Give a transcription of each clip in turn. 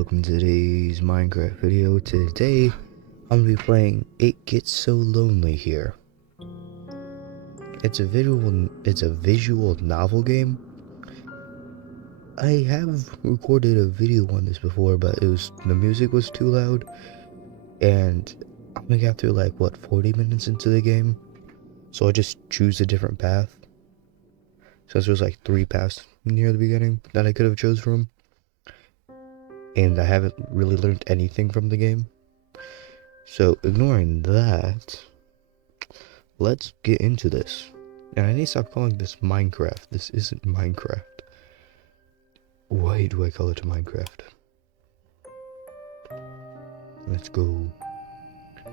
welcome to today's Minecraft video. Today, I'm gonna be playing It Gets So Lonely Here. It's a visual novel game. I have recorded a video on this before, but the music was too loud, and I'm gonna get through 40 minutes into the game, so I just choose a different path. Since there's 3 paths near the beginning that I could have chose from. And I haven't really learned anything from the game. So, ignoring that, let's get into this. And I need to stop calling this Minecraft. This isn't Minecraft. Why do I call it Minecraft? Let's go.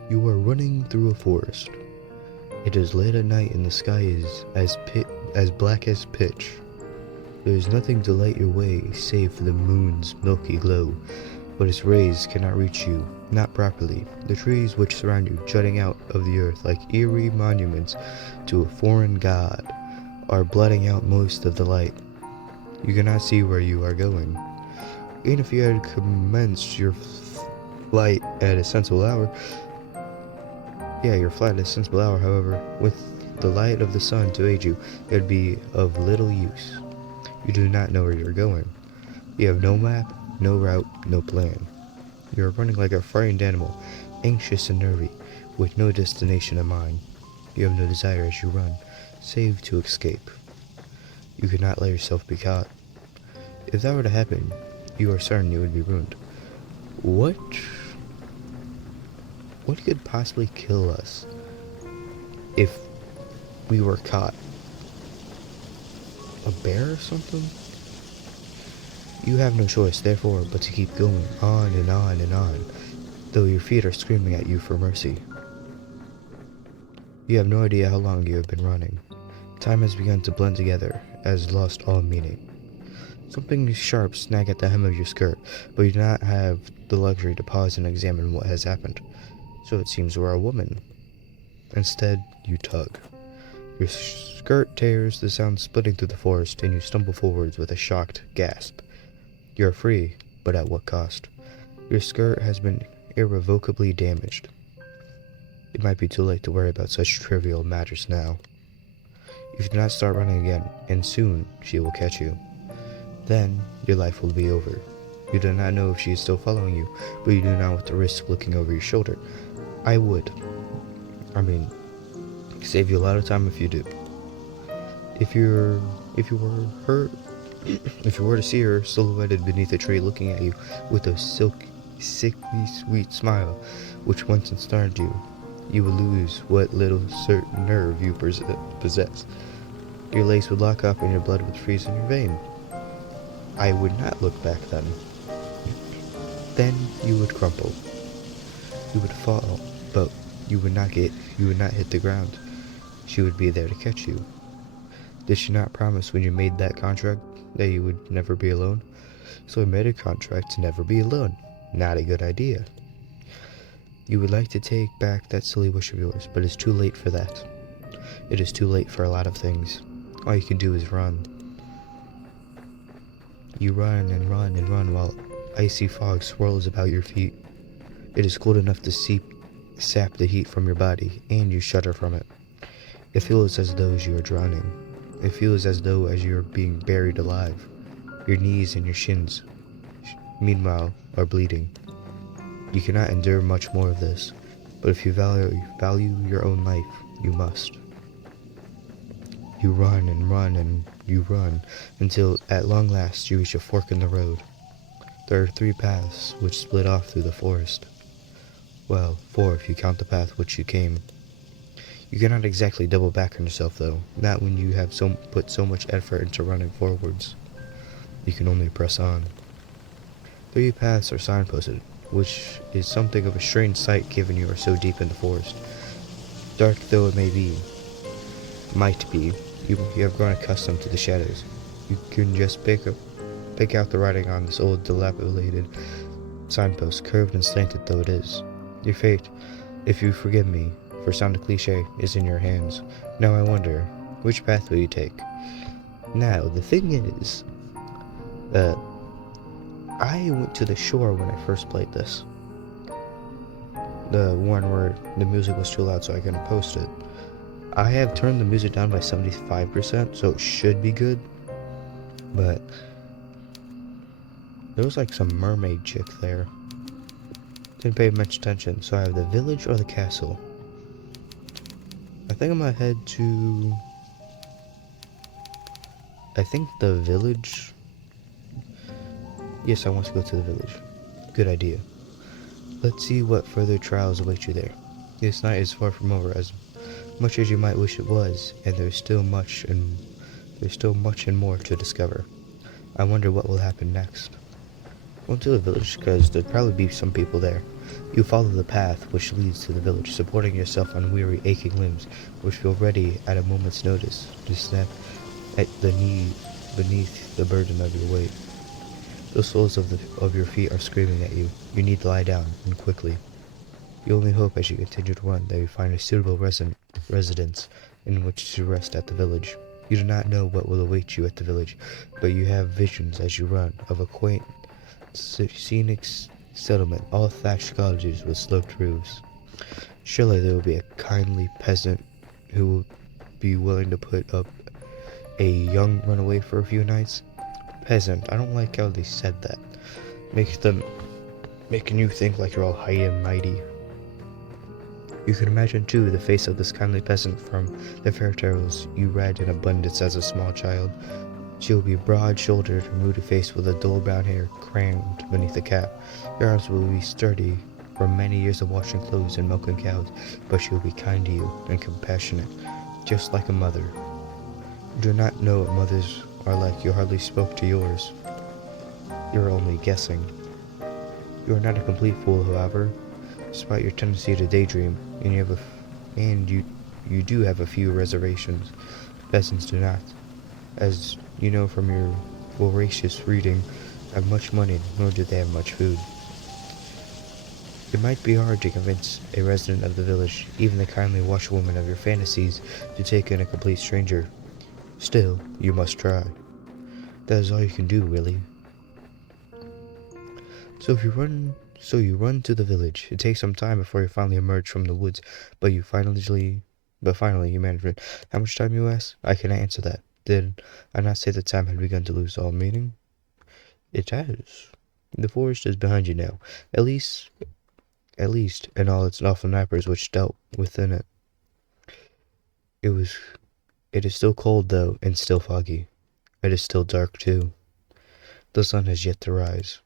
You are running through a forest. It is late at night and the sky is as black as pitch. There is nothing to light your way save for the moon's milky glow, but its rays cannot reach you, not properly. The trees which surround you, jutting out of the earth like eerie monuments to a foreign god, are blotting out most of the light. You cannot see where you are going. Even if you had commenced your flight at a sensible hour, however, with the light of the sun to aid you, it would be of little use. You do not know where you're going. You have no map, no route, no plan. You are running like a frightened animal, anxious and nervy, with no destination in mind. You have no desire as you run, save to escape. You cannot let yourself be caught. If that were to happen, you are certain you would be ruined. What could possibly kill us if we were caught? A bear or something? You have no choice, therefore, but to keep going on and on and on, though your feet are screaming at you for mercy. You have no idea how long you have been running. Time has begun to blend together, has lost all meaning. Something sharp snag at the hem of your skirt, but you do not have the luxury to pause and examine what has happened. So it seems you are a woman. Instead, you tug. Your skirt tears, the sound splitting through the forest, and you stumble forwards with a shocked gasp. You are free, but at what cost? Your skirt has been irrevocably damaged. It might be too late to worry about such trivial matters now. You do not start running again, and soon she will catch you. Then, your life will be over. You do not know if she is still following you, but you do not want to risk looking over your shoulder. I would. Save you a lot of time if you do. If you were to see her silhouetted beneath a tree looking at you with a sickly sweet smile which once ensnared you, you would lose what little certain nerve you possess. Your legs would lock up and your blood would freeze in your vein. I would not look back then. Then you would crumple. You would fall, but you would not hit the ground. She would be there to catch you. Did she not promise when you made that contract that you would never be alone? So I made a contract to never be alone. Not a good idea. You would like to take back that silly wish of yours, but it's too late for that. It is too late for a lot of things. All you can do is run. You run and run and run while icy fog swirls about your feet. It is cold enough to sap the heat from your body, and you shudder from it. It feels as though you are drowning. It feels as though you are being buried alive. Your knees and your shins, meanwhile, are bleeding. You cannot endure much more of this, but if you value your own life, you must. You run and run and you run until at long last you reach a fork in the road. There are 3 paths which split off through the forest. Well, 4 if you count the path which you came. You cannot exactly double back on yourself though, not when you have put so much effort into running forwards. You can only press on. 3 paths are signposted, which is something of a strange sight given you are so deep in the forest. Dark though it might be, you have grown accustomed to the shadows. You can just pick out the writing on this old dilapidated signpost, curved and slanted though it is. Your fate, if you forgive me for sounding cliche, is in your hands. Now I wonder, which path will you take? Now, the thing is, I went to the shore when I first played this. The one where the music was too loud so I couldn't post it. I have turned the music down by 75%, so it should be good. But there was like some mermaid chick there. Didn't pay much attention, so I have the village or the castle. I think I'm gonna head to... I think the village... Yes, I want to go to the village. Good idea. Let's see what further trials await you there. This night is far from over, as much as you might wish it was, and there's still much and more to discover. I wonder what will happen next. Go to the village, because there'd probably be some people there. You follow the path which leads to the village, supporting yourself on weary, aching limbs, which feel ready at a moment's notice to snap at the knee beneath the burden of your weight. The soles of your feet are screaming at you. You need to lie down, and quickly. You only hope as you continue to run that you find a suitable residence in which to rest at the village. You do not know what will await you at the village, but you have visions as you run of a quaint, scenic settlement, all thatched cottages with sloped roofs. Surely there will be a kindly peasant who will be willing to put up a young runaway for a few nights. Peasant, I don't like how they said that. Making you think like you're all high and mighty. You can imagine too the face of this kindly peasant from the fairy tales you read in abundance as a small child. She will be broad-shouldered and moody-faced with a dull brown hair crammed beneath a cap. Your arms will be sturdy from many years of washing clothes and milking cows, but she will be kind to you and compassionate, just like a mother. You do not know what mothers are like. You hardly spoke to yours. You're only guessing. You are not a complete fool, however, despite your tendency to daydream, and you do have a few reservations. Peasants do not, as you know from your voracious reading, have much money, nor do they have much food. It might be hard to convince a resident of the village, even the kindly washerwoman of your fantasies, to take in a complete stranger. Still, you must try. That is all you can do, really. So you run to the village. It takes some time before you finally emerge from the woods, but finally you manage it. How much time, you ask? I can answer that. Did I not say the time had begun to lose all meaning? It has. The forest is behind you now, at least, and all its awful nightmares which dealt within it. It is still cold, though, and still foggy. It is still dark, too. The sun has yet to rise.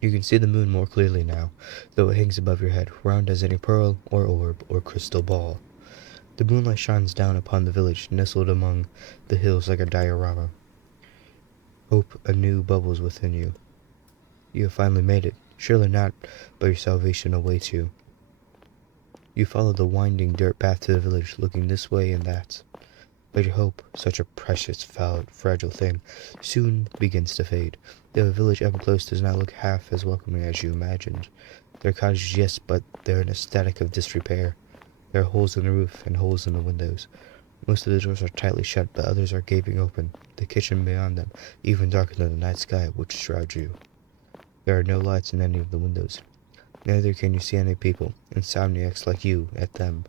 You can see the moon more clearly now, though it hangs above your head, round as any pearl, or orb, or crystal ball. The moonlight shines down upon the village, nestled among the hills like a diorama. Hope anew bubbles within you. You have finally made it. Surely not, but your salvation awaits you. You follow the winding dirt path to the village, looking this way and that. But your hope, such a precious, fragile thing, soon begins to fade. The village ever close does not look half as welcoming as you imagined. There are cottages, yes, but they are in a static of disrepair. There are holes in the roof and holes in the windows. Most of the doors are tightly shut, but others are gaping open, the kitchen beyond them, even darker than the night sky which shrouds you. There are no lights in any of the windows. Neither can you see any people, insomniacs like you, at them.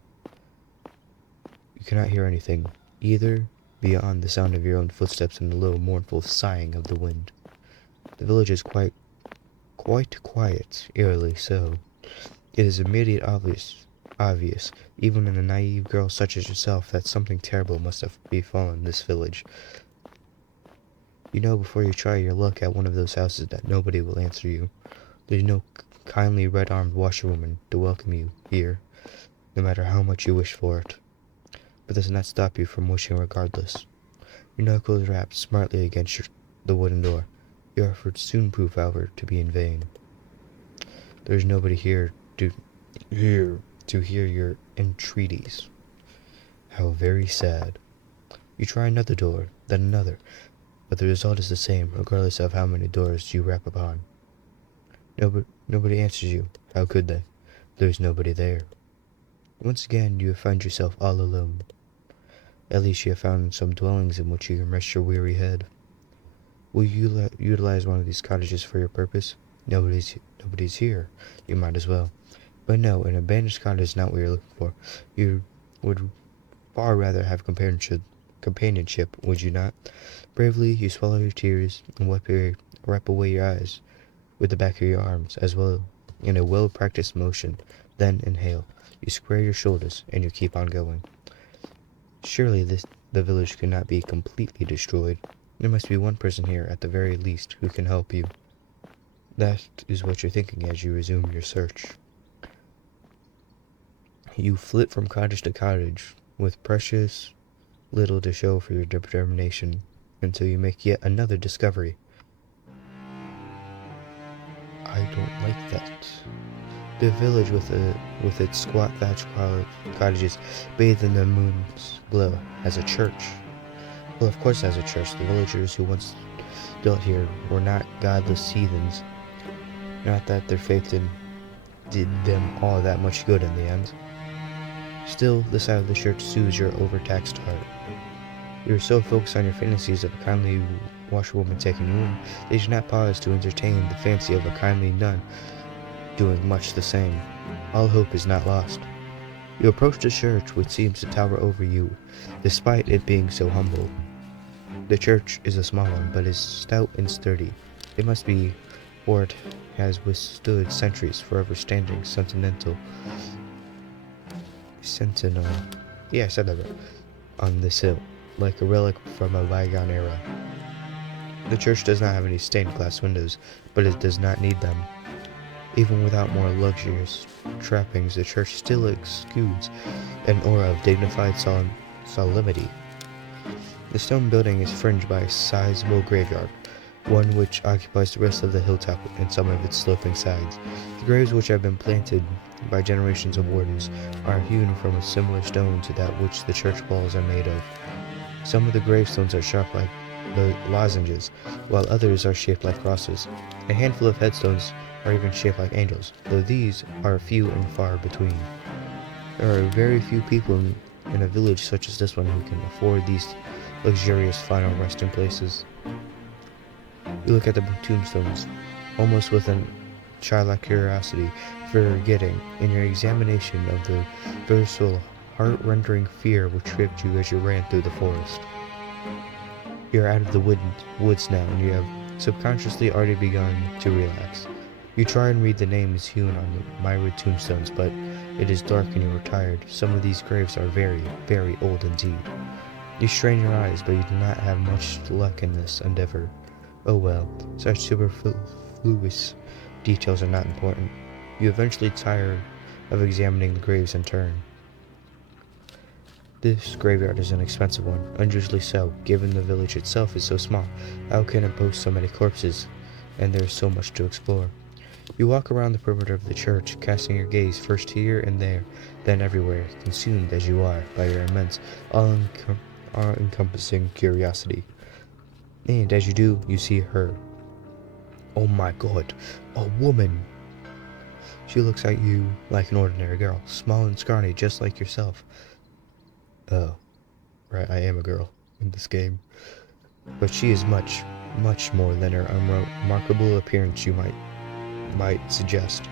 You cannot hear anything, either beyond the sound of your own footsteps and the low, mournful sighing of the wind. The village is quite quiet, eerily so. It is immediately obvious, even in a naive girl such as yourself, that something terrible must have befallen this village. You know before you try your luck at one of those houses that nobody will answer you. There's no kindly red-armed washerwoman to welcome you here, no matter how much you wish for it. But does not stop you from wishing regardless. Your knuckles rapped smartly against the wooden door. Your efforts soon prove, however, to be in vain. There is nobody here to hear your entreaties. How very sad. You try another door, then another, but the result is the same, regardless of how many doors you rap upon. Nobody answers you. How could they? There's nobody there. Once again, you find yourself all alone. At least you have found some dwellings in which you can rest your weary head. Will you utilize one of these cottages for your purpose? Nobody's here. You might as well. But no, an abandoned cottage is not what you're looking for. You would far rather have companionship, would you not? Bravely, you swallow your tears and wipe away your eyes with the back of your arms, as well in a well-practiced motion. Then inhale. You square your shoulders, and you keep on going. Surely the village could not be completely destroyed. There must be one person here, at the very least, who can help you. That is what you're thinking as you resume your search. You flit from cottage to cottage, with precious little to show for your determination, until you make yet another discovery. I don't like that. The village with its squat thatched cottages bathed in the moon's glow has a church. Well, of course it has a church. The villagers who once dwelt here were not godless heathens. Not that their faith did them all that much good in the end. Still, the sight of the church soothes your overtaxed heart. You are so focused on your fantasies of a kindly washerwoman taking you in, they do not pause to entertain the fancy of a kindly nun doing much the same. All hope is not lost. You approach the church, which seems to tower over you, despite it being so humble. The church is a small one, but is stout and sturdy. It must be, for it has withstood centuries, forever standing sentinel. Yeah, I said that right. On this hill, like a relic from a bygone era. The church does not have any stained glass windows, but it does not need them. Even without more luxurious trappings, the church still exudes an aura of dignified solemnity. The stone building is fringed by a sizable graveyard, one which occupies the rest of the hilltop and some of its sloping sides. The graves, which have been planted by generations of wardens, are hewn from a similar stone to that which the church walls are made of. Some of the gravestones are sharp like lozenges, while others are shaped like crosses. A handful of headstones are even shaped like angels, though these are few and far between. There are very few people in a village such as this one who can afford these luxurious final resting places. You look at the tombstones, almost with a childlike curiosity, forgetting in your examination of the visceral, heart-rending fear which gripped you as you ran through the forest. You are out of the woods now, and you have subconsciously already begun to relax. You try and read the names hewn on the myriad tombstones, but it is dark and you are tired. Some of these graves are very, very old indeed. You strain your eyes, but you do not have much luck in this endeavor. Oh well, such superfluous details are not important. You eventually tire of examining the graves in turn. This graveyard is an expensive one, unusually so, given the village itself is so small. How can it boast so many corpses, and there is so much to explore? You walk around the perimeter of the church, casting your gaze first here and there, then everywhere, consumed as you are by your immense, all-encompassing curiosity. And as you do, you see her. Oh my God, a woman! She looks at you like an ordinary girl, small and scrawny, just like yourself. Oh, right, I am a girl in this game. But she is much, much more than her unremarkable appearance you might suggest.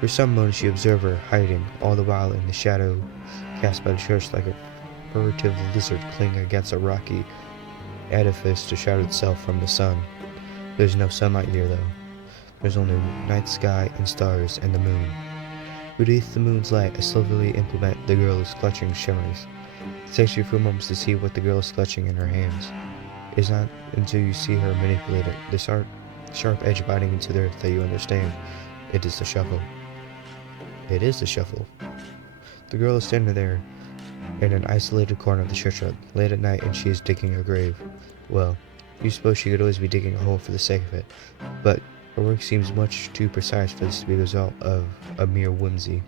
For some moments you observe her hiding, all the while in the shadow cast by the church like a furtive lizard clinging against a rocky edifice to shroud itself from the sun. There's no sunlight here, though. There's only night sky and stars and the moon. Beneath the moon's light, a silvery implement the girl is clutching shimmers. It takes you a few moments to see what the girl is clutching in her hands. It's not until you see her manipulate it, the sharp edge biting into the earth, that you understand. It is the shovel. It is the shovel. The girl is standing there in an isolated corner of the churchyard, late at night, and she is digging a grave. Well, you suppose she could always be digging a hole for the sake of it, but her work seems much too precise for this to be the result of a mere whimsy.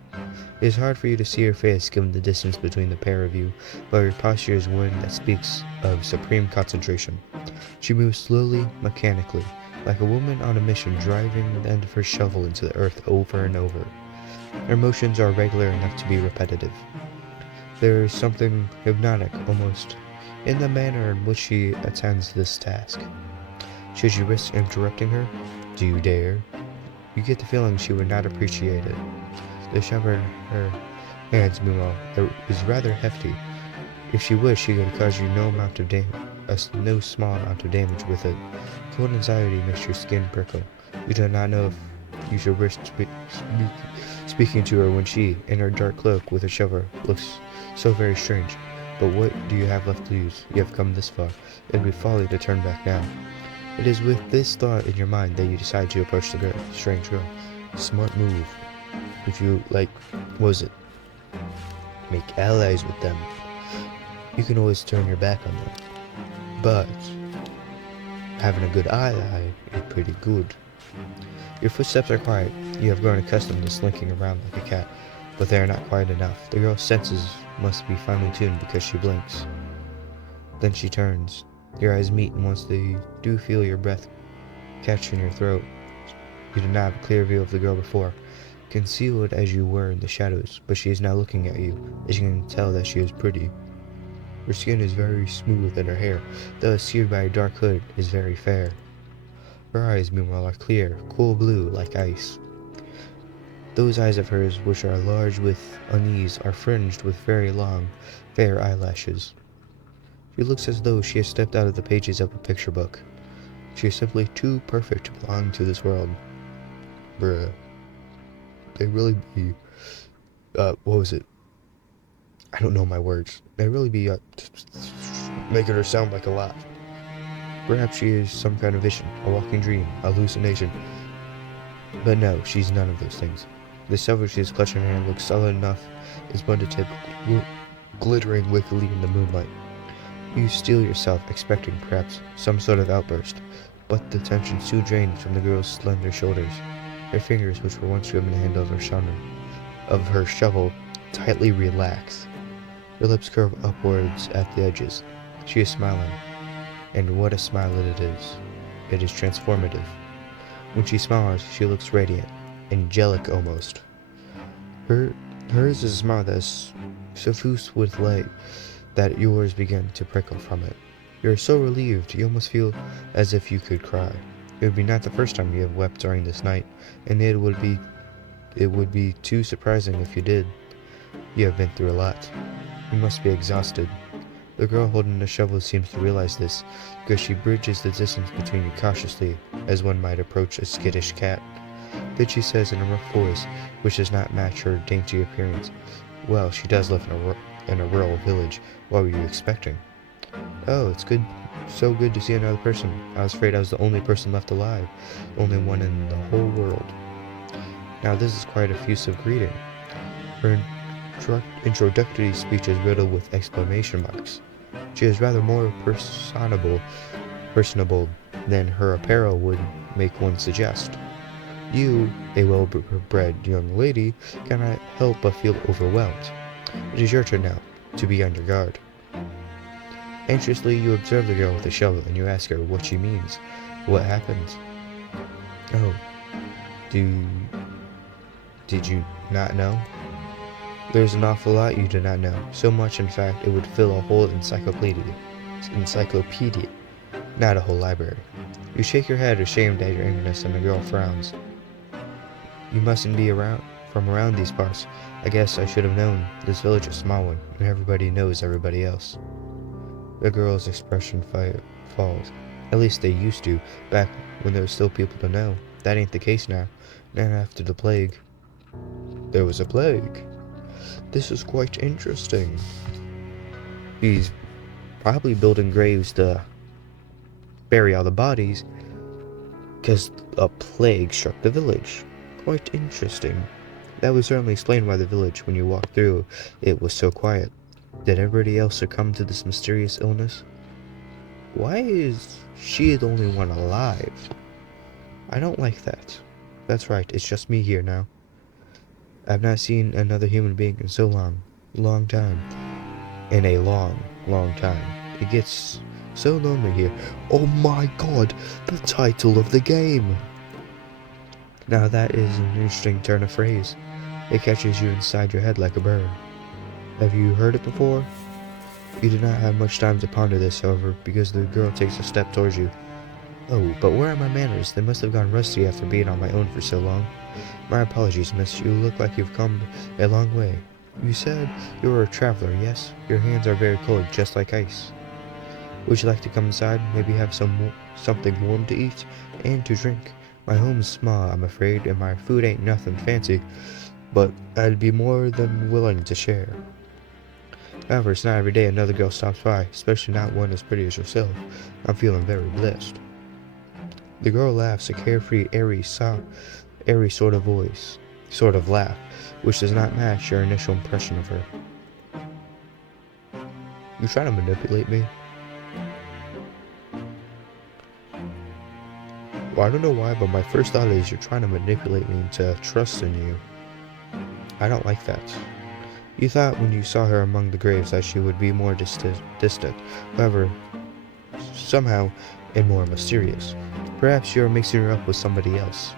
It is hard for you to see her face given the distance between the pair of you, but her posture is one that speaks of supreme concentration. She moves slowly, mechanically, like a woman on a mission, driving the end of her shovel into the earth over and over. Her motions are regular enough to be repetitive. There is something hypnotic, almost, in the manner in which she attends this task. Should you risk interrupting her? Do you dare? You get the feeling she would not appreciate it. The shover in her hands, meanwhile, is rather hefty. If she wished, she could cause you no small amount of damage with it. Cold anxiety makes your skin prickle. You do not know if you should risk speaking to her when she, in her dark cloak with a shovel, looks so very strange. But what do you have left to lose? You have come this far. It would be folly to turn back now. It is with this thought in your mind that you decide to approach the strange girl. Smart move. If you, make allies with them, you can always turn your back on them. But having a good ally is pretty good. Your footsteps are quiet. You have grown accustomed to slinking around like a cat, but they are not quiet enough. The girl's senses must be finely tuned because she blinks. Then she turns. Your eyes meet, and once they do feel your breath catch in your throat, you did not have a clear view of the girl before, concealed as you were in the shadows, but she is now looking at you, as you can tell that she is pretty. Her skin is very smooth, and her hair, though seared by a dark hood, is very fair. Her eyes, meanwhile, are clear, cool blue, like ice. Those eyes of hers, which are large with unease, are fringed with very long, fair eyelashes. She looks as though she has stepped out of the pages of a picture book. She is simply too perfect to belong to this world. Bruh. They really be, what was it? I don't know my words. They really be, making her sound like a lot. Perhaps she is some kind of vision, a walking dream, a hallucination. But no, she's none of those things. The silver she is clutching in her hand looks solid enough, its blended tip glittering wickedly in the moonlight. You steel yourself, expecting, perhaps, some sort of outburst, but the tension soon drains from the girl's slender shoulders. Her fingers, which were once gripping the handle of her shovel, tightly relax. Her lips curve upwards at the edges. She is smiling, and what a smile it is. It is transformative. When she smiles, she looks radiant, angelic almost. Hers is a smile that is suffused with light that yours begin to prickle from it. You are so relieved, you almost feel as if you could cry. It would be not the first time you have wept during this night, and it would be too surprising if you did. You have been through a lot. You must be exhausted. The girl holding the shovel seems to realize this, because she bridges the distance between you cautiously, as one might approach a skittish cat. Then she says in a rough voice, which does not match her dainty appearance, "Well, she does live in a rural village. What were you expecting?" "Oh, it's good. So good to see another person. I was afraid I was the only person left alive. Only one in the whole world." Now this is quite a effusive greeting. Her introductory speech is riddled with exclamation marks. She is rather more personable than her apparel would make one suggest. You, a well-bred young lady, cannot help but feel overwhelmed. It is your turn now, to be on your guard. Anxiously, you observe the girl with the shovel, and you ask her what she means. What happened? Oh, did you not know? There's an awful lot you do not know. So much, in fact, it would fill a whole encyclopedia. Not a whole library. You shake your head, ashamed at your ignorance, and the girl frowns. You mustn't be from around these parts. I guess I should have known. This village is a small one, and everybody knows everybody else. The girl's expression falls. At least they used to, back when there were still people to know. That ain't the case now. Not after the plague. There was a plague. This is quite interesting. He's probably building graves to bury all the bodies, because a plague struck the village. Quite interesting. That would certainly explain why the village, when you walked through, it was so quiet. Did everybody else succumb to this mysterious illness? Why is she the only one alive? I don't like that. That's right, it's just me here now. I've not seen another human being in so long time. In a long time. It gets so lonely here. Oh my god, the title of the game! Now that is an interesting turn of phrase. It catches you inside your head like a burr. Have you heard it before? You do not have much time to ponder this, however, because the girl takes a step towards you. Oh, but where are my manners? They must have gone rusty after being on my own for so long. My apologies, miss. You look like you've come a long way. You said you were a traveler, yes? Your hands are very cold, just like ice. Would you like to come inside? Maybe have something warm to eat and to drink? My home's small, I'm afraid, and my food ain't nothing fancy, but I'd be more than willing to share. However, it's not every day another girl stops by, especially not one as pretty as yourself. I'm feeling very blessed. The girl laughs, a carefree, airy sort of laugh, which does not match your initial impression of her. You trying to manipulate me? Well, I don't know why, but my first thought is you're trying to manipulate me into trusting you. I don't like that. You thought when you saw her among the graves that she would be more distant. However, somehow, and more mysterious. Perhaps you are mixing her up with somebody else.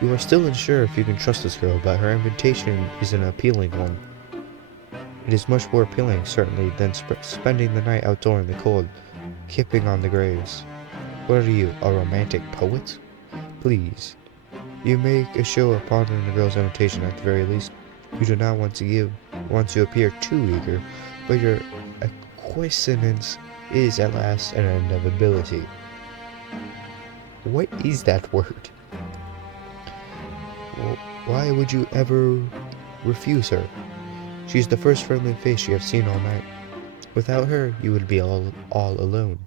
You are still unsure if you can trust this girl, but her invitation is an appealing one. It is much more appealing, certainly, than spending the night outdoor in the cold, kipping on the graves. What are you, a romantic poet? Please. You make a show of pondering the girl's invitation at the very least. You do not want to appear too eager, but your acquiescence is at last an inevitability. What is that word? Well, why would you ever refuse her? She's the first friendly face you have seen all night. Without her, you would be all alone.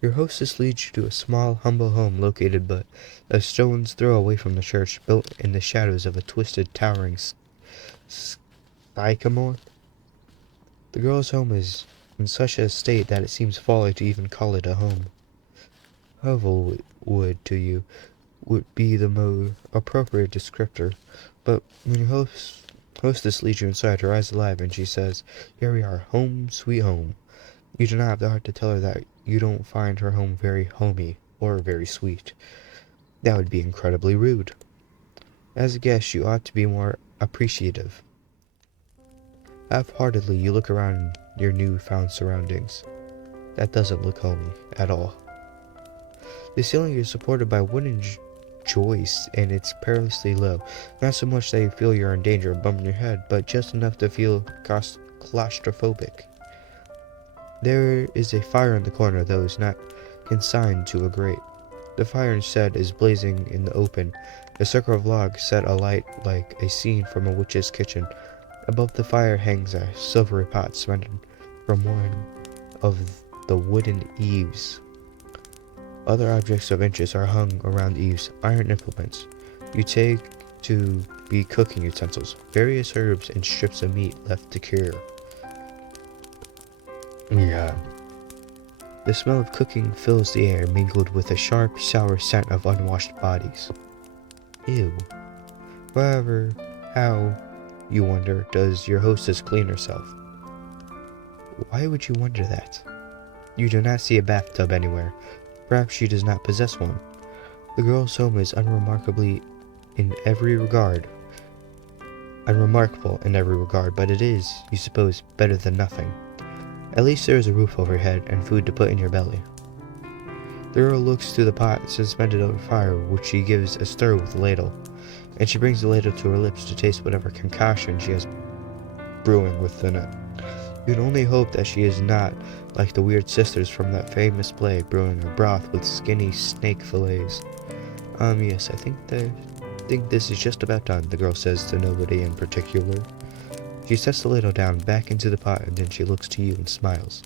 Your hostess leads you to a small, humble home located but a stone's throw away from the church, built in the shadows of a twisted, towering sycamore. The girl's home is in such a state that it seems folly to even call it a home. Hovel would, to you, would be the more appropriate descriptor, but when your hostess leads you inside, her eyes alive, and she says, "Here we are, home, sweet home." You do not have the heart to tell her that you don't find her home very homey or very sweet. That would be incredibly rude. As a guest, you ought to be more appreciative. Half-heartedly, you look around your new-found surroundings. That doesn't look homey at all. The ceiling is supported by wooden joists, and it's perilously low. Not so much that you feel you're in danger of bumping your head, but just enough to feel claustrophobic. There is a fire in the corner, though it's not consigned to a grate. The fire instead is blazing in the open, a circle of logs set alight like a scene from a witch's kitchen. Above the fire hangs a silvery pot suspended from one of the wooden eaves. Other objects of interest are hung around the eaves, iron implements you take to be cooking utensils, various herbs, and strips of meat left to cure. Yeah. The smell of cooking fills the air, mingled with a sharp, sour scent of unwashed bodies. Ew. How, you wonder, does your hostess clean herself? Why would you wonder that? You do not see a bathtub anywhere. Perhaps she does not possess one. The girl's home is unremarkable in every regard, but it is, you suppose, better than nothing. At least there is a roof over your head and food to put in your belly. The girl looks to the pot suspended over fire, which she gives a stir with a ladle, and she brings the ladle to her lips to taste whatever concoction she has brewing within it. You can only hope that she is not like the weird sisters from that famous play, brewing a broth with skinny snake fillets. Yes, I think this is just about done, the girl says to nobody in particular. She sets the ladle down back into the pot, and then she looks to you and smiles.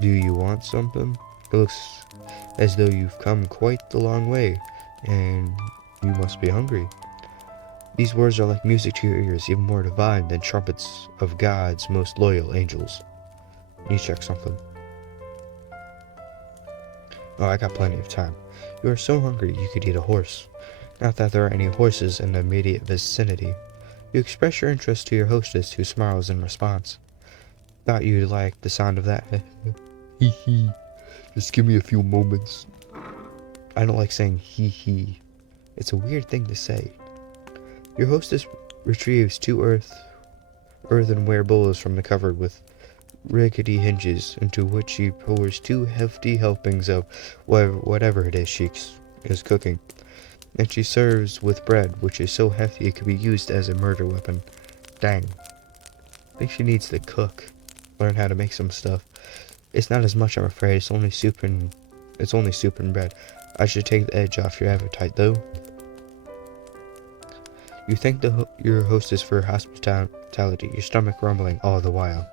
Do you want something? It looks as though you've come quite the long way, and you must be hungry. These words are like music to your ears, even more divine than trumpets of God's most loyal angels. You check something. Oh, I got plenty of time. You are so hungry you could eat a horse. Not that there are any horses in the immediate vicinity. You express your interest to your hostess, who smiles in response. Thought you'd like the sound of that. Hee hee. Just give me a few moments. I don't like saying hee hee. It's a weird thing to say. Your hostess retrieves two earthenware bowls from the cupboard with rickety hinges into which she pours 2 hefty helpings of whatever it is she is cooking. And she serves with bread, which is so hefty it could be used as a murder weapon. Dang. I think she needs to cook. Learn how to make some stuff. It's not as much, I'm afraid. It's only soup and bread. I should take the edge off your appetite, though. You thank your hostess for her hospitality, your stomach rumbling all the while.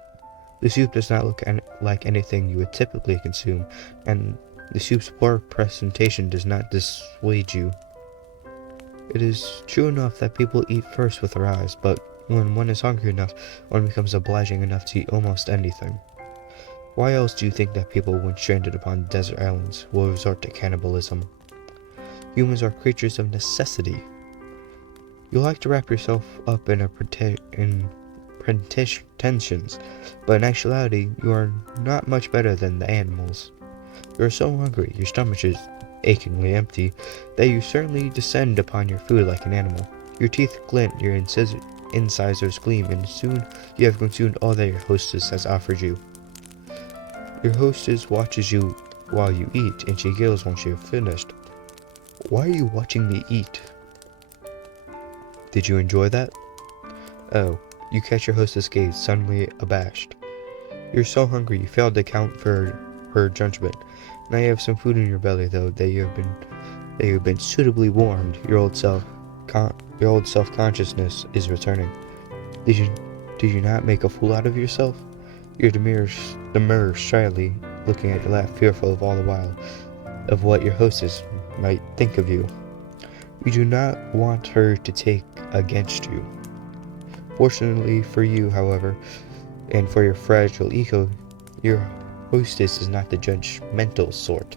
The soup does not look like anything you would typically consume, and the soup's poor presentation does not dissuade you. It is true enough that people eat first with their eyes, but when one is hungry enough, one becomes obliging enough to eat almost anything. Why else do you think that people, when stranded upon desert islands, will resort to cannibalism? Humans are creatures of necessity. You like to wrap yourself up in pretensions, but in actuality, you are not much better than the animals. You are so hungry, your stomach is achingly empty, that you certainly descend upon your food like an animal. Your teeth glint, your incisors gleam, and soon you have consumed all that your hostess has offered you. Your hostess watches you while you eat, and she giggles once you have finished. Why are you watching me eat? Did you enjoy that? Oh, you catch your hostess' gaze, suddenly abashed. You're so hungry you failed to account for her judgment. Now you have some food in your belly, though, that you have been suitably warmed. Your old self-consciousness is returning. Did you not make a fool out of yourself? Your demur shyly, looking at your lap, fearful of all the while of what your hostess might think of you. You do not want her to take against you. Fortunately for you, however, and for your fragile ego, your hostess is not the judgmental sort.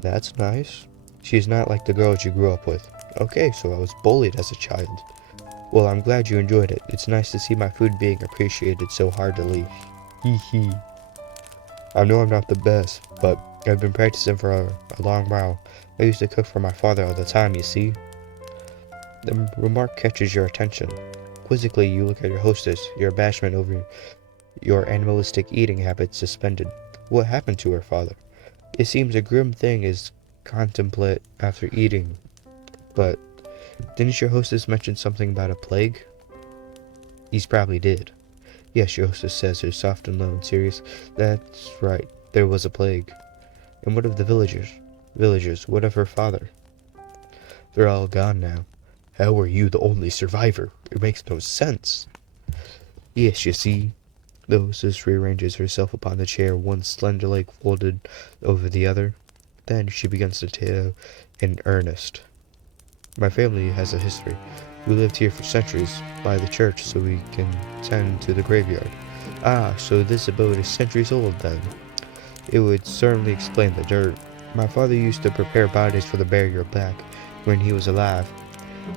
That's nice. She is not like the girls you grew up with. Okay, so I was bullied as a child. Well, I'm glad you enjoyed it. It's nice to see my food being appreciated so heartily. Hee hee. I know I'm not the best, but I've been practicing for a long while. I used to cook for my father all the time, you see. The remark catches your attention. Quizzically, you look at your hostess, your abashment over your animalistic eating habits suspended. What happened to her father? It seems a grim thing is contemplate after eating, but didn't your hostess mention something about a plague? He's probably did. Yes, your hostess says, her soft and low and serious. That's right, there was a plague. And what of the villagers? What of her father? They're all gone now. How are you the only survivor? It makes no sense. Yes, you see. The hostess rearranges herself upon the chair, one slender leg folded over the other. Then she begins to tell in earnest. My family has a history. We lived here for centuries, by the church, so we can tend to the graveyard. Ah, so this abode is centuries old, then. It would certainly explain the dirt. My father used to prepare bodies for the burial back when he was alive.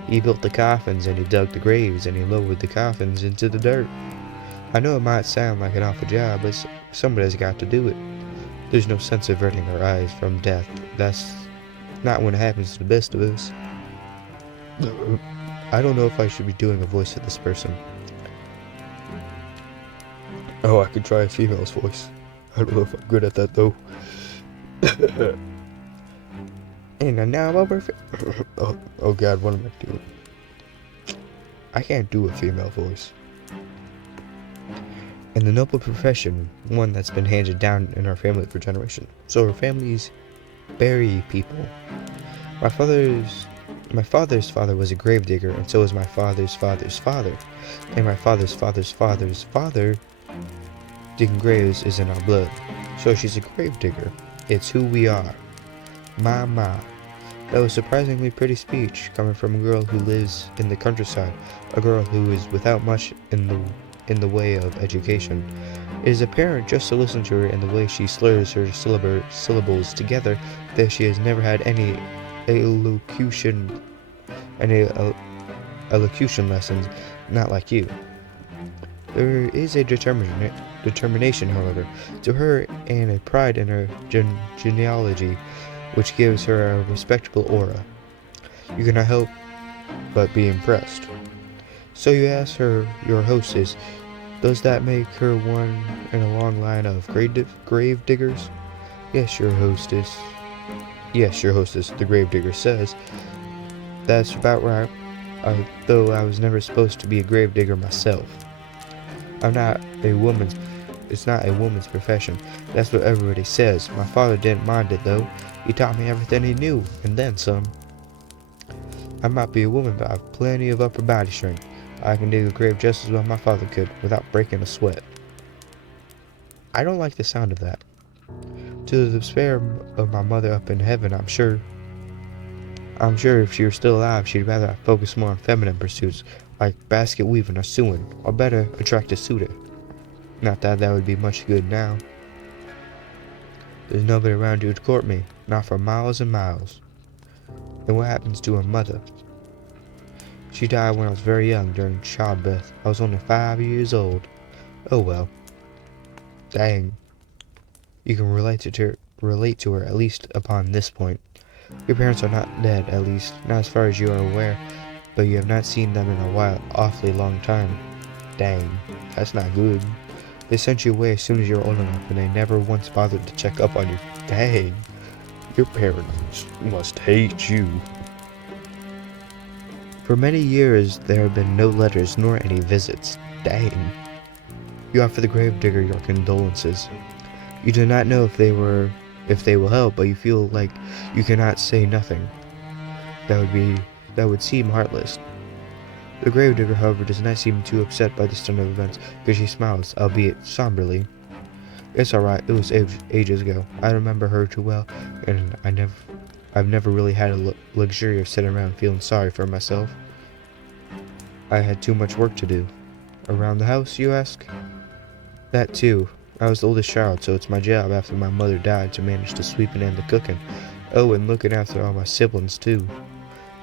He built the coffins, and he dug the graves, and he lowered the coffins into the dirt. I know it might sound like an awful job, but somebody's got to do it. There's no sense averting our eyes from death. That's not when it happens to the best of us. I don't know if I should be doing a voice of this person. Oh, I could try a female's voice. I don't know if I'm good at that, though. And now I'm over. Oh God, what am I doing? I can't do a female voice. In the noble profession, one that's been handed down in our family for generations. So our families bury people. My father's father was a gravedigger, and so was my father's father's father. And my father's father's father's father, digging graves, is in our blood. So she's a gravedigger. It's who we are. Ma. That was surprisingly pretty speech, coming from a girl who lives in the countryside, a girl who is without much in the way of education. It is apparent just to listen to her and the way she slurs her syllables together that she has never had any elocution lessons, not like you. There is a determination, however, to her, and a pride in her genealogy, which gives her a respectable aura. You cannot help but be impressed. So you ask her, your hostess, Does that make her one in a long line of grave diggers? Yes, your hostess. Yes, your hostess, the grave digger says. That's about right. Though I was never supposed to be a grave digger myself. I'm not a woman's. It's not a woman's profession. That's what everybody says. My father didn't mind it though. He taught me everything he knew, and then some. I might be a woman, but I have plenty of upper body strength. I can dig a grave just as well my father could, without breaking a sweat. I don't like the sound of that. To the despair of my mother up in heaven, I'm sure if she were still alive, she'd rather I focus more on feminine pursuits, like basket weaving or sewing, or better, attract a suitor. Not that that would be much good now. There's nobody around here to court me, not for miles and miles. And what happens to her mother? She died when I was very young, during childbirth. I was only 5 years old. Oh well. Dang. You can relate to her at least upon this point. Your parents are not dead, at least, not as far as you are aware, but you have not seen them in a while, awfully long time. Dang, that's not good. They sent you away as soon as you were old enough, and they never once bothered to check up on you. Dang, your parents must hate you. For many years, there have been no letters nor any visits. Dang. You offer the gravedigger your condolences. You do not know if they will help, but you feel like you cannot say nothing. That would seem heartless. The gravedigger, however, does not seem too upset by this turn of events, because she smiles, albeit somberly. It's alright, it was ages ago. I remember her too well, and I've never really had a luxury of sitting around feeling sorry for myself. I had too much work to do. Around the house, you ask? That too. I was the oldest child, so it's my job after my mother died to manage the sweeping and the cooking. Oh, and looking after all my siblings too.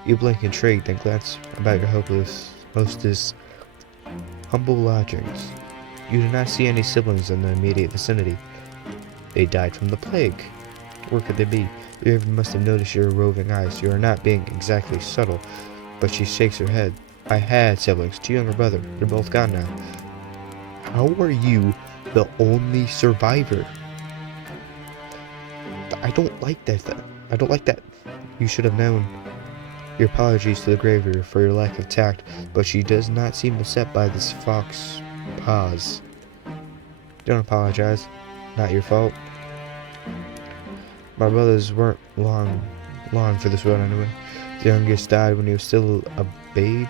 You blink intrigued and glance about your hostess' humble lodgings. You do not see any siblings in the immediate vicinity. They died from the plague. Where could they be? You must have noticed your roving eyes. You are not being exactly subtle, but she shakes her head. I had siblings, 2 younger brothers. They're both gone now. How are you the only survivor? I don't like that. I don't like that. You should have known. Your apologies to the gravedigger for your lack of tact, but she does not seem upset by this fox pause. Don't apologize. Not your fault. My brothers weren't long for this world anyway. The youngest died when he was still a babe.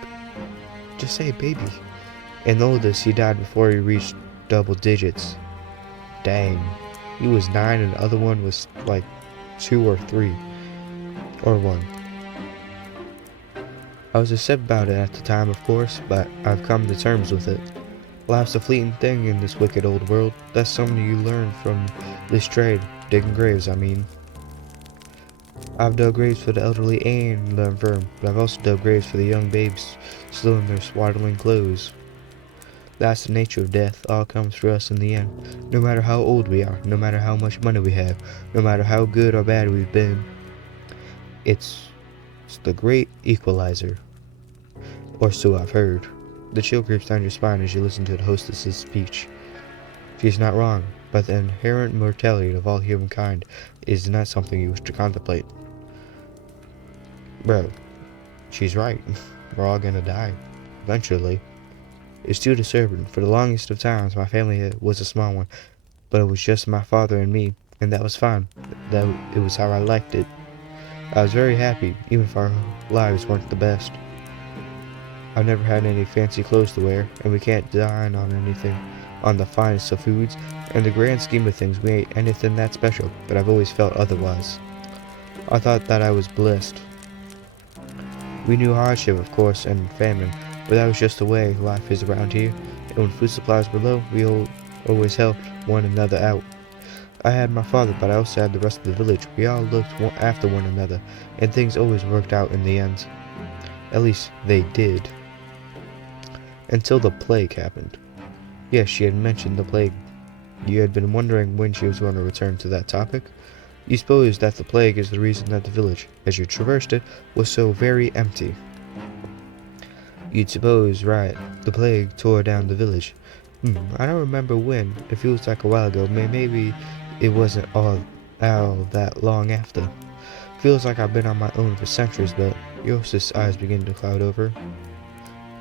Just say baby. And the oldest, he died before he reached double digits. Dang. He was 9 and the other one was like 2 or 3. Or 1. I was upset about it at the time, of course, but I've come to terms with it. Life's a fleeting thing in this wicked old world. That's something you learn from this trade. Digging graves, I mean. I've dug graves for the elderly and the infirm, but I've also dug graves for the young babes still in their swaddling clothes. That's the nature of death. All comes for us in the end. No matter how old we are, no matter how much money we have, no matter how good or bad we've been. It's the great equalizer. Or so I've heard. The chill creeps down your spine as you listen to the hostess's speech. She's not wrong, but the inherent mortality of all humankind is not something you wish to contemplate. Bro, she's right. We're all gonna die. Eventually. It's too disturbing. For the longest of times, my family was a small one, but it was just my father and me, and that was fine. It was how I liked it. I was very happy, even if our lives weren't the best. I've never had any fancy clothes to wear, and we can't dine on the finest of foods. In the grand scheme of things, we ain't anything that special, but I've always felt otherwise. I thought that I was blessed. We knew hardship, of course, and famine, but that was just the way life is around here, and when food supplies were low, we always helped one another out. I had my father, but I also had the rest of the village. We all looked after one another, and things always worked out in the end. At least, they did. Until the plague happened. Yes, she had mentioned the plague. You had been wondering when she was going to return to that topic. You suppose that the plague is the reason that the village, as you traversed it, was so very empty. You'd suppose, right. The plague tore down the village. I don't remember when. It feels like a while ago. Maybe it wasn't all that long after. Feels like I've been on my own for centuries, but Yosef's eyes begin to cloud over.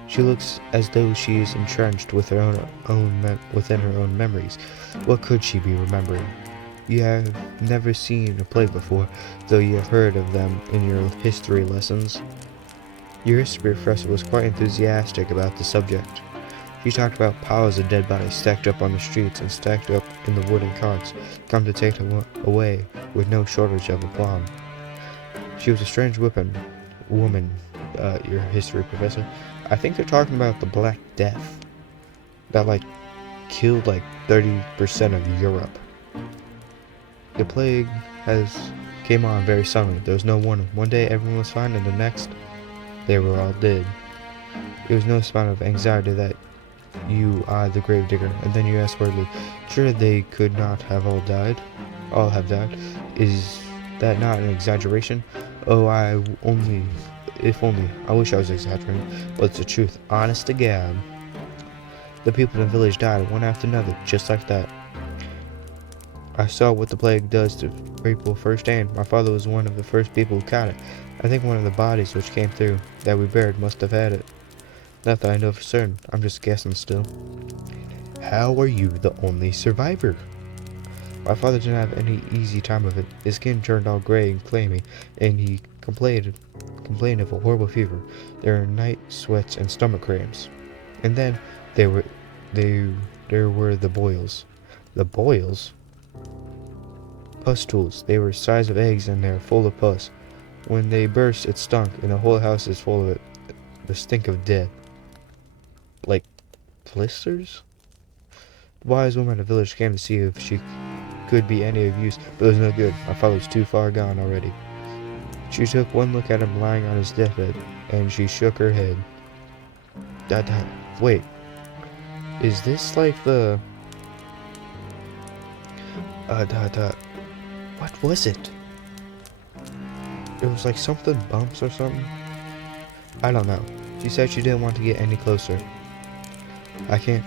She looks as though she is entrenched with within her own memories. What could she be remembering? You have never seen a plague before, though you have heard of them in your history lessons. Your history professor was quite enthusiastic about the subject. She talked about piles of dead bodies stacked up on the streets and stacked up in the wooden carts, come to take them away with no shortage of aplomb. She was a strange woman, your history professor. I think they're talking about the Black Death that killed 30% of Europe. The plague came on very suddenly. There was no warning. One day everyone was fine, and the next they were all dead. It was no amount of anxiety that you eyed the gravedigger, and then you asked wordly, "Sure they could not have all died? All have died? Is that not an exaggeration? Oh, if only, I wish I was exaggerating, but it's the truth, honest to God. The people in the village died one after another, just like that. I saw what the plague does to people firsthand. My father was one of the first people who caught it. I think one of the bodies which came through, that we buried, must have had it. Not that I know for certain, I'm just guessing still." "How are you the only survivor?" "My father didn't have any easy time of it. His skin turned all gray and clammy, and he complained of a horrible fever. There were night sweats and stomach cramps. And then there were the boils." "The boils?" "Pustules. They were the size of eggs, and they're full of pus. When they burst, it stunk, and the whole house is full of it. The stink of death." "Like blisters?" "The wise woman in the village came to see if she could be any of use, but it was no good. My father was too far gone already." She took one look at him lying on his deathbed, and she shook her head. Wait. Is this like the... What was it? It was like something bumps or something. I don't know. She said she didn't want to get any closer. I can't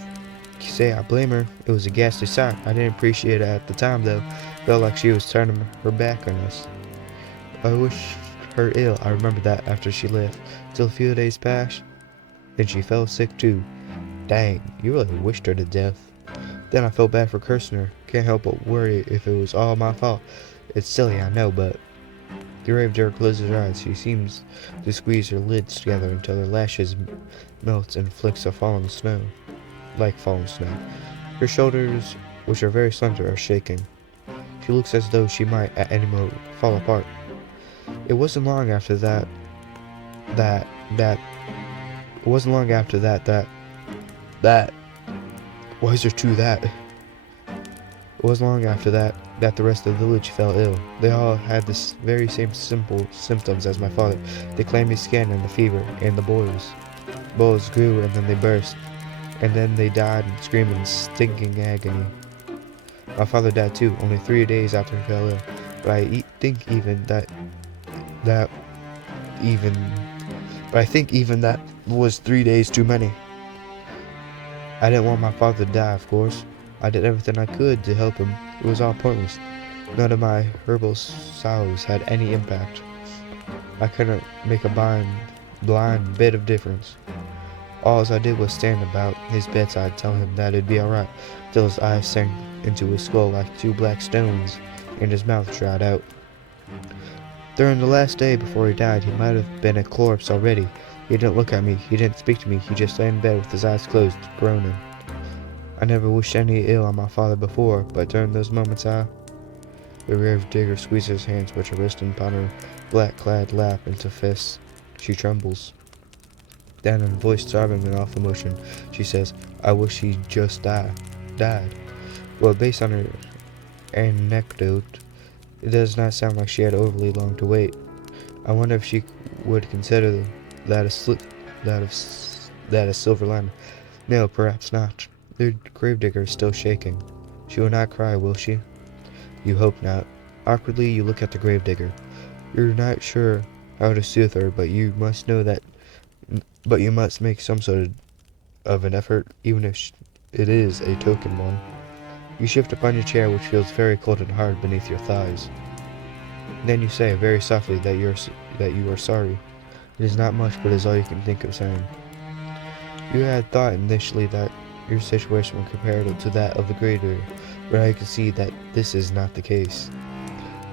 say I blame her. It was a ghastly sight. I didn't appreciate it at the time, though. Felt like she was turning her back on us. I wished her ill. I remember that after she left. Till a few days passed, then she fell sick too. Dang, you really wished her to death. Then I felt bad for cursing her. Can't help but worry if it was all my fault. It's silly, I know, but... The gravedigger closes her eyes. She seems to squeeze her lids together until her lashes melt in flecks of fallen snow. Like fallen snow. Her shoulders, which are very slender, are shaking. She looks as though she might at any moment fall apart. It wasn't long after that why is there two that? It wasn't long after that the rest of the village fell ill. They all had the very same simple symptoms as my father: the clammy skin and the fever and the boils. Boils grew and then they burst, and then they died and screamed in stinking agony. My father died too, only 3 days after he fell ill. But I think even that was 3 days too many. I didn't want my father to die, of course. I did everything I could to help him. It was all pointless. None of my herbal salves had any impact. I couldn't make a blind bit of difference. All I did was stand about his bedside telling him that it'd be alright, till his eyes sank into his skull like two black stones, and his mouth dried out. During the last day before he died, he might have been a corpse already. He didn't look at me, he didn't speak to me, he just lay in bed with his eyes closed, groaning. I never wished any ill on my father before, but during those moments The gravedigger squeezes his hands which are resting upon her black-clad lap into fists. She trembles. Then, in a voice sobbing with awful emotion, she says, "I wish he just died. Well, based on her anecdote, it does not sound like she had overly long to wait. I wonder if she would consider that a silver lining. No, perhaps not. The gravedigger is still shaking. She will not cry, will she? You hope not. Awkwardly, you look at the gravedigger. You're not sure how to soothe her, but you must know that. But you must make some sort of an effort, even if It is a token one. You shift upon your chair, which feels very cold and hard beneath your thighs. Then you say, very softly, that you are sorry. It is not much, but it is all you can think of saying. You had thought initially that your situation was comparable to that of the grader, but now you can see that this is not the case.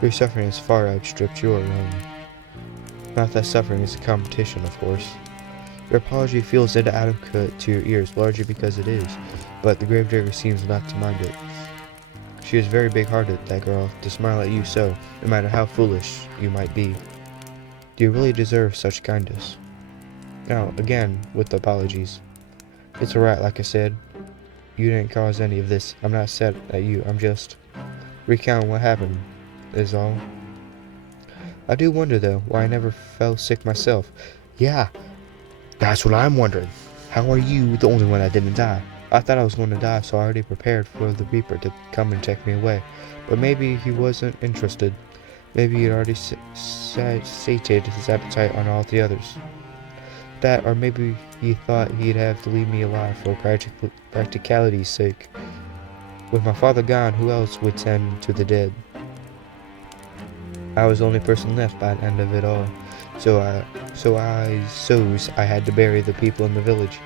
Your suffering has far outstripped your own. Not that suffering is a competition, of course. Your apology feels inadequate to your ears, largely because it is, but the gravedigger seems not to mind it. She is very big-hearted, that girl, to smile at you so, no matter how foolish you might be. Do you really deserve such kindness? Now, again, with the apologies. It's alright, like I said. You didn't cause any of this. I'm not set at you. I'm just recounting what happened, is all. I do wonder, though, why I never fell sick myself. Yeah, that's what I'm wondering. How are you the only one that didn't die? I thought I was going to die, so I already prepared for the Reaper to come and take me away. But maybe he wasn't interested. Maybe he'd already satiated his appetite on all the others. That, or maybe he thought he'd have to leave me alive for practicality's sake. With my father gone, who else would tend to the dead? I was the only person left by the end of it all, so I had to bury the people in the village.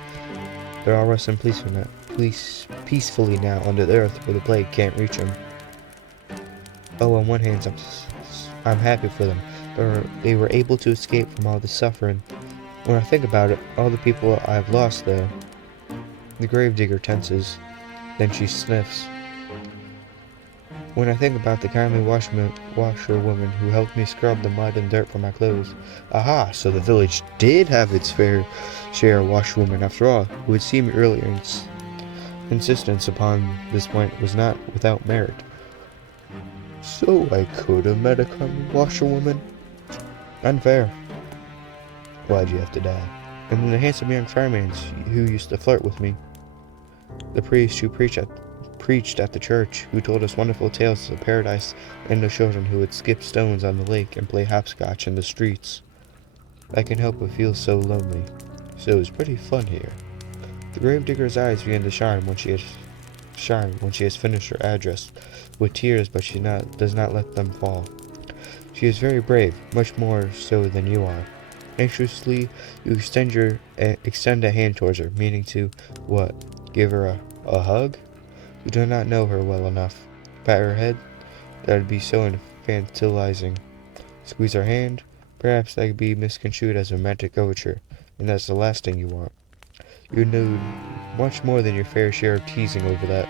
They're all resting peacefully now under the earth where the plague can't reach them. Oh, on one hand, I'm happy for them. They were able to escape from all the suffering. When I think about it, all the people I've lost, though. The gravedigger tenses. Then she sniffs. When I think about the kindly washerwoman who helped me scrub the mud and dirt from my clothes. Aha, so the village did have its fair share of washerwomen after all, who had seen me earlier, and insistence upon this point was not without merit. So I could have met a kindly washerwoman? Unfair. Why'd you have to die? And then the handsome young fireman who used to flirt with me. The priest who preached at the church, who told us wonderful tales of paradise, and the children who would skip stones on the lake and play hopscotch in the streets. I can't help but feel so lonely. So it was pretty fun here. The gravedigger's eyes began to shine when she has finished her address, with tears, but she does not let them fall. She is very brave, much more so than you are. Anxiously, you extend a hand towards her, meaning to, what, give her a hug? You do not know her well enough. Pat her head? That would be so infantilizing. Squeeze her hand? Perhaps that could be misconstrued as a romantic overture, and that's the last thing you want. You know much more than your fair share of teasing over that.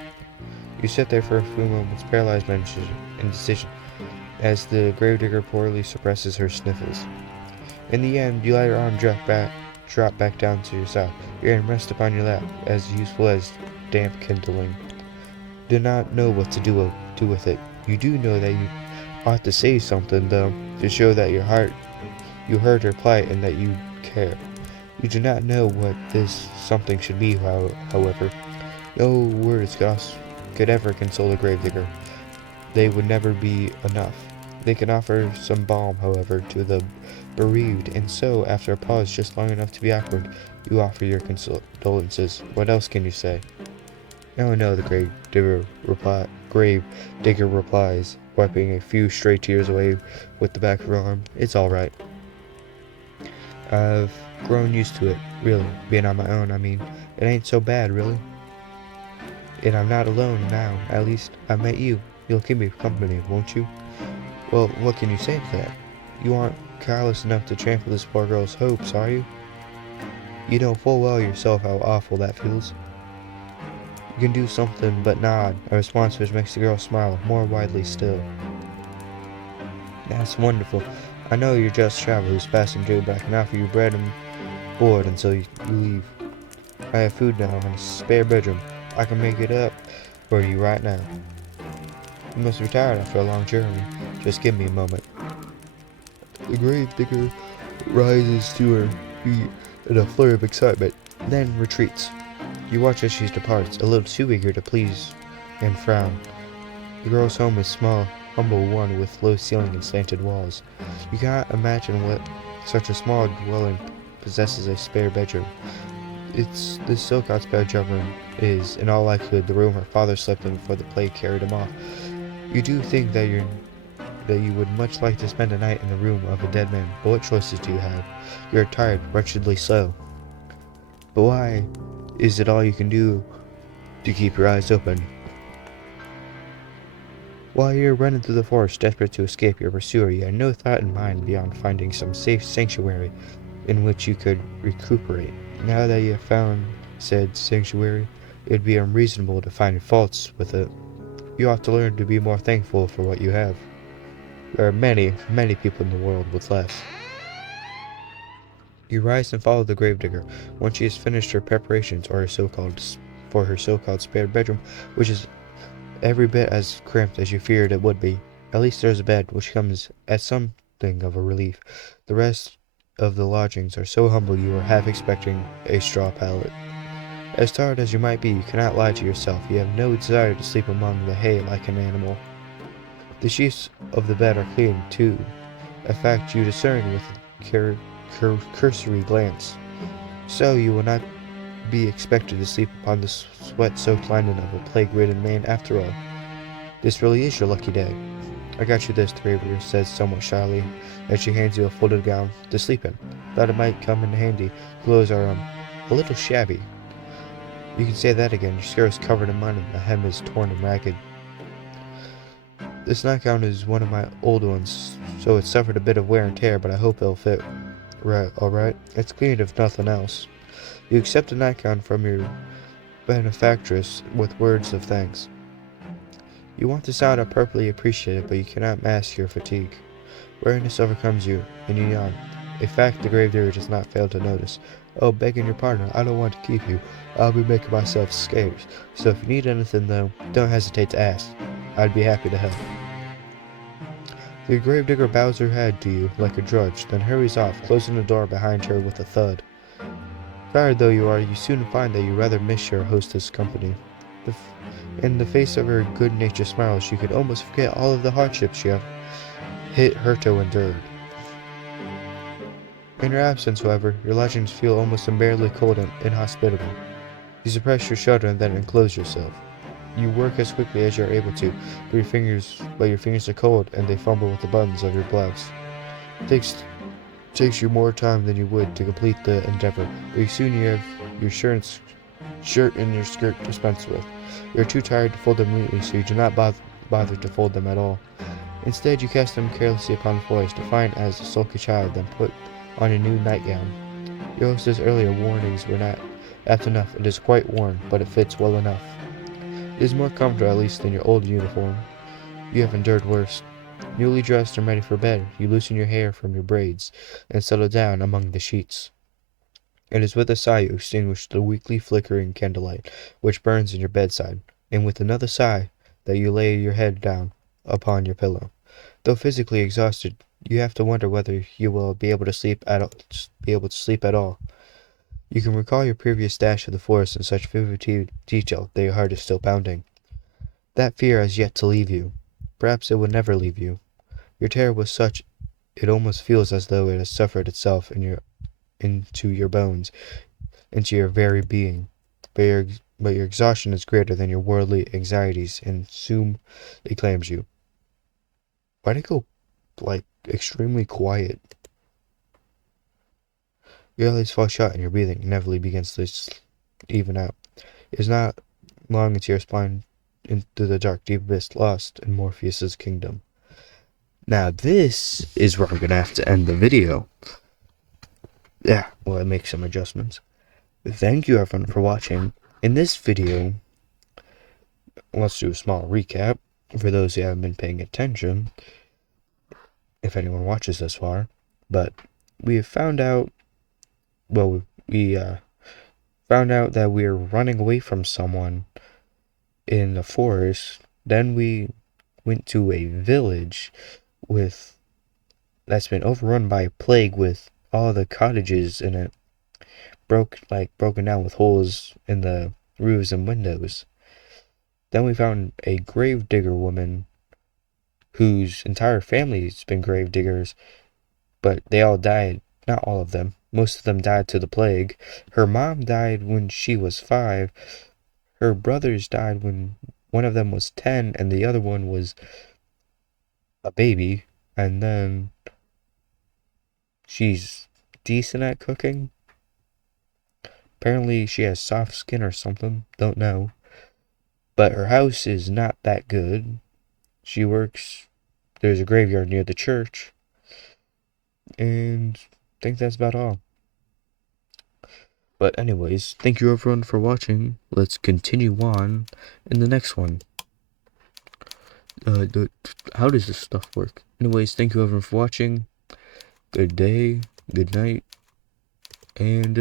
You sit there for a few moments, paralyzed by indecision, as the gravedigger poorly suppresses her sniffles. In the end, you let her arm drop back down to your side. Your hand rests upon your lap, as useful as damp kindling. Do not know what to do with it. You do know that you ought to say something, though, to show that you heard her plight and that you care. You do not know what this something should be, however. No words could ever console a gravedigger. They would never be enough. They can offer some balm, however, to the bereaved, and so, after a pause just long enough to be awkward, you offer your condolences. What else can you say? No, the gravedigger replies, wiping a few stray tears away with the back of her arm. It's all right. I've grown used to it, really. Being on my own, I mean. It ain't so bad, really. And I'm not alone now. At least, I met you. You'll keep me company, won't you? Well, what can you say to that? You aren't callous enough to trample this poor girl's hopes, are you? You know full well yourself how awful that feels. You can do something but nod, a response which makes the girl smile more widely still. That's wonderful. I know you're just travel who's passing through, but I can offer you bread and board until you leave. I have food now and a spare bedroom. I can make it up for you right now. You must be tired after a long journey. Just give me a moment. The gravedigger rises to her feet in a flurry of excitement, then retreats. You watch as she departs, a little too eager to please and frown. The girl's home is small, humble one with low ceiling and slanted walls. You cannot imagine what such a small dwelling possesses a spare bedroom. It's this so-called spare German is, in all likelihood, the room her father slept in before the plague carried him off. You do think that you would much like to spend a night in the room of a dead man, but what choices do you have? You are tired, wretchedly so. But why is it all you can do to keep your eyes open? While you're running through the forest, desperate to escape your pursuer, you had no thought in mind beyond finding some safe sanctuary in which you could recuperate. Now that you have found said sanctuary, it would be unreasonable to find faults with it. You ought to learn to be more thankful for what you have. There are many, many people in the world with less. You rise and follow the gravedigger. Once she has finished her preparations for her so-called spare bedroom, which is every bit as cramped as you feared it would be. At least there's a bed, which comes as something of a relief. The rest of the lodgings are so humble you are half expecting a straw pallet. As tired as you might be, you cannot lie to yourself. You have no desire to sleep among the hay like an animal. The sheets of the bed are clean, too, a fact you discern with a cursory glance. So you will not be expected to sleep upon the sweat-soaked linen of a plague-ridden man after all. This really is your lucky day. I got you this, the gravedigger says somewhat shyly, as she hands you a folded gown to sleep in. Thought it might come in handy. Clothes are, a little shabby. You can say that again. Your skirt is covered in mud and the hem is torn and ragged. This nightgown is one of my old ones, so it suffered a bit of wear and tear, but I hope it'll fit alright. It's clean if nothing else. You accept a nightgown from your benefactress with words of thanks. You want to sound appropriately appreciative, but you cannot mask your fatigue. Weariness overcomes you, and you yawn, a fact the gravedigger does not fail to notice. Oh, begging your pardon, I don't want to keep you. I'll be making myself scarce, so if you need anything, though, don't hesitate to ask. I'd be happy to help. The gravedigger bows her head to you like a drudge, then hurries off, closing the door behind her with a thud. Tired though you are, you soon find that you rather miss your hostess' company. In the face of her good-natured smiles, you could almost forget all of the hardships you have hitherto endured. In her absence, however, your lodgings feel almost unbearably cold and inhospitable. You suppress your shudder and then enclose yourself. You work as quickly as you are able to, but your fingers are cold and they fumble with the buttons of your blouse. It takes you more time than you would to complete the endeavor, but soon you have your shirt and your skirt dispensed with. You are too tired to fold them neatly, so you do not bother to fold them at all. Instead, you cast them carelessly upon the floor, as defiant as a sulky child, then put on a new nightgown. Your hostess' earlier warnings were not apt enough. It is quite worn, but it fits well enough. It is more comfortable, at least, than your old uniform. You have endured worse. Newly dressed and ready for bed, you loosen your hair from your braids, and settle down among the sheets. It is with a sigh you extinguish the weakly flickering candlelight which burns in your bedside, and with another sigh that you lay your head down upon your pillow. Though physically exhausted, you have to wonder whether you will be able to sleep at all. You can recall your previous dash of the forest in such vivid detail that your heart is still pounding. That fear has yet to leave you. Perhaps it will never leave you. Your terror was such, it almost feels as though it has suffered itself into your bones, into your very being. But your exhaustion is greater than your worldly anxieties, and soon it claims you. Why'd it go, extremely quiet? Your eyelids fall shut and your breathing inevitably begins to even out. It is not long until you are spined into the dark deep abyss, lost in Morpheus's kingdom. Now this is where I'm going to have to end the video. Yeah, well, I make some adjustments. Thank you everyone for watching. In this video, let's do a small recap for those who haven't been paying attention, if anyone watches this far. But we have found out, we found out that we are running away from someone in the forest. Then we went to a village that's been overrun by a plague, with all the cottages in it broken down with holes in the roofs and windows. Then we found a gravedigger woman whose entire family's been gravediggers, but they all died. Not all of them, Most of them died to the plague. Her mom died when she was 5. Her brothers died when one of them was 10 and the other one was a baby. And then she's decent at cooking. Apparently she has soft skin or something. Don't know. But her house is not that good. She works. There's a graveyard near the church. And I think that's about all. But anyways, thank you everyone for watching. Let's continue on in the next one. How does this stuff work? Anyways, thank you everyone for watching. Good day, good night, and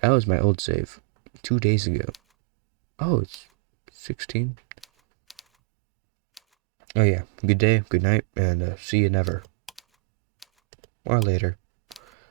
that was my old save 2 days ago. Oh, it's 16. Oh yeah, good day, good night, and see you never. Or later.